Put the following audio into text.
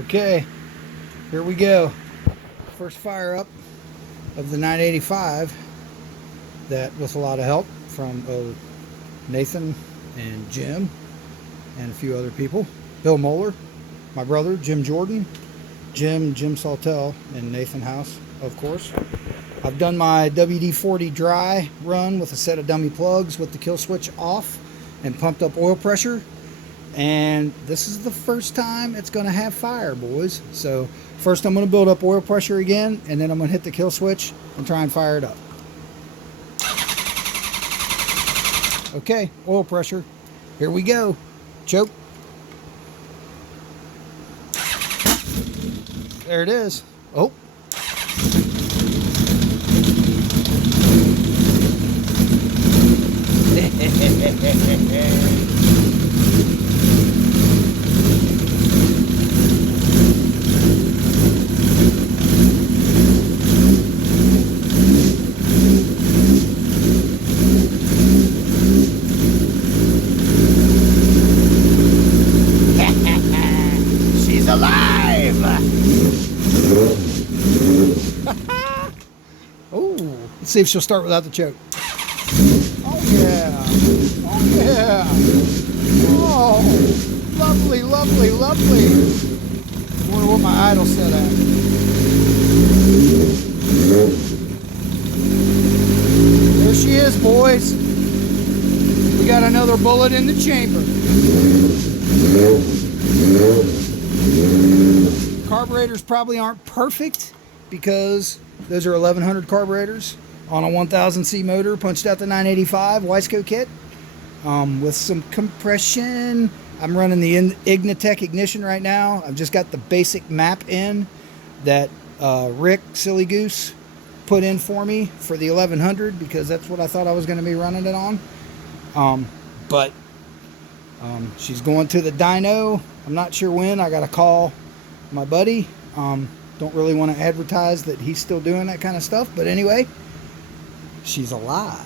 Okay, here we go. First fire up of the 985. That with a lot of help from Nathan and Jim and a few other people. Bill Moeller, my brother, Jim Jordan, Jim Saltell, and Nathan House, of course. I've done my WD-40 dry run with a set of dummy plugs with the kill switch off and pumped up oil pressure. And this is the first time it's going to have fire, boys. So first I'm going to build up oil pressure again, and then I'm going to hit the kill switch and try and fire it up. Okay, oil pressure. Here we go. Choke. There it is. Oh. She's alive! Oh, let's see if she'll start without the choke. Oh yeah! Oh yeah! Oh, lovely, lovely, lovely. I wonder what my idle set at. There she is, boys. We got another bullet in the chamber. Carburetors probably aren't perfect because those are 1100 carburetors on a 1000C motor punched out the 985 Wiseco kit with some compression. I'm running the Ignitec ignition right now. I've just got the basic map in that Rick Silly Goose put in for me for the 1100 because that's what I thought I was going to be running it on. But she's going to the dyno. I'm not sure when. I got to call my buddy. Don't really want to advertise that he's still doing that kind of stuff. But anyway, she's alive.